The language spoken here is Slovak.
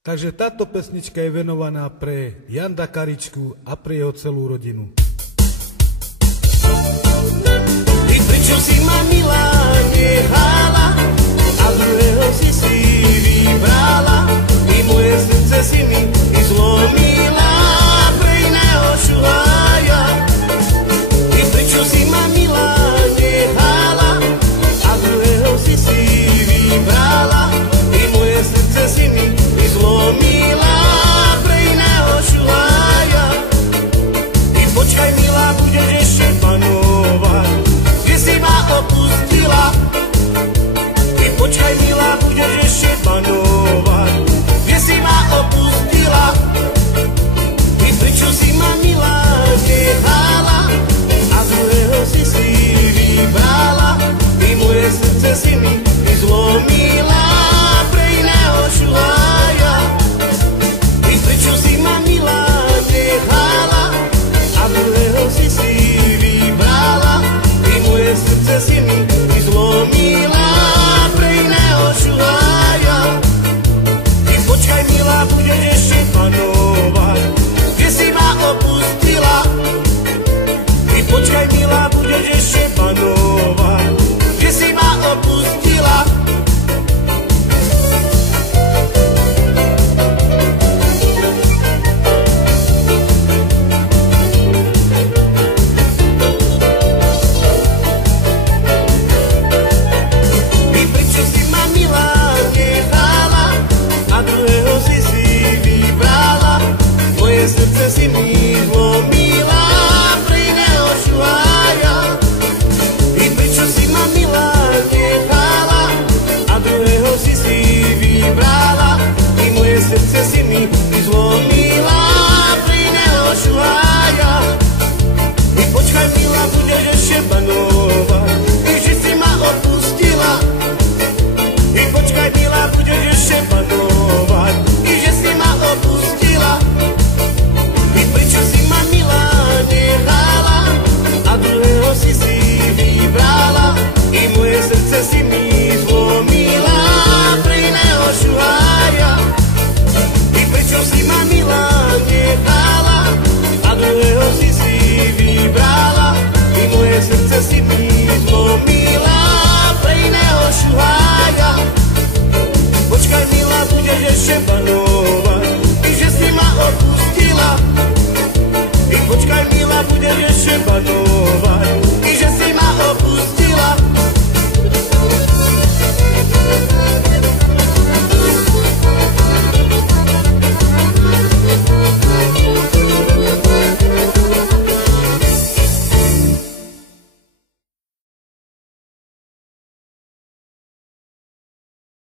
Takže táto pesnička je venovaná pre Janda Karičku a pre jeho celú rodinu. Ty prečo si ma milá nechala a druhého si vybrala, i moje srdce si mi zlomila pre iného šuhaja. Ty prečo si ma milá nechala a druhého si vybrala, i moje srdce si mi zlomila pre iného šuhaja. Ty počkaj milá, budeš ešte panovať, kde si ma opustila. Ty počkaj milá, budeš ešte panovať, kde si ma opustila. Ty prečo si ma milá nechala a druhého si vybrala, i moje srdce si mi zlomila pre iného šuhaja. Ty prečo si ma milá nechala a druhého si vybrala, i moje srdce si mi zlomila pre iného šuhaja. Ty počkaj milá, budeš ešte panovať, kde si ma opustila. Ty počkaj milá, budeš ešte panovať, kde si ma opustila. Si mi zlomila pre iného šuhaja. Ty prečo si ma milá nechala a druhého si vybrala, i moje srdce si mi zlomila pre iného šuhaja. Ty počkaj milá, budeš ešte panovať, ty že si ma opustila. Ty počkaj milá, budeš ešte panovať, ty že si ma opustila. Ty prečo si ma milá nechala a druhého si vybrala, i moje srdce si mi zlomila pre iného šuhaja. Ty prečo si ma milá nechala a druhého si vybrala, i moje srdce si mi zlomila pre iného šuhaja. Počkaj milá, budeš ešte panovať, ty že si ma opustila. Ty počkaj milá, budeš ešte panovať,